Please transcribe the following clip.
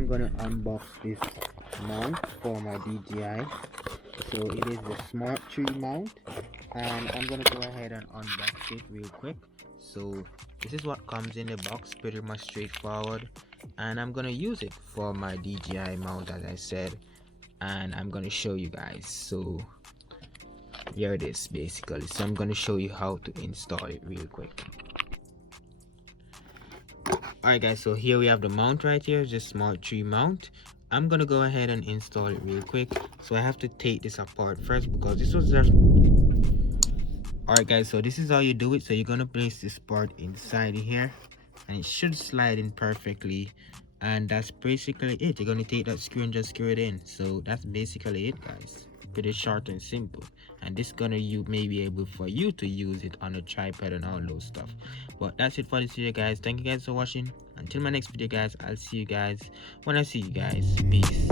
I'm gonna unbox this mount for my DJI. So it is the Smatree mount, and I'm gonna go ahead and unbox it real quick. So this is what comes in the box, pretty much straightforward, and I'm gonna use it for my DJI mount, as I said, and I'm gonna show you guys. So here it is basically. So I'm gonna show you how to install it real quick. Alright guys, so here we have the mount right here, just Smatree mount. I'm gonna go ahead and install it real quick. So I have to take this apart first because this was just... Alright guys, so this is how you do it. So you're gonna place this part inside here and it should slide in perfectly, and that's basically it. You're gonna take that screw and just screw it in. So that's basically it guys, pretty short and simple. And this gonna may be able for you to use it on a tripod and all those stuff. But that's it for this video guys. Thank you guys for watching. Until my next video guys, I'll see you guys when I see you guys. Peace.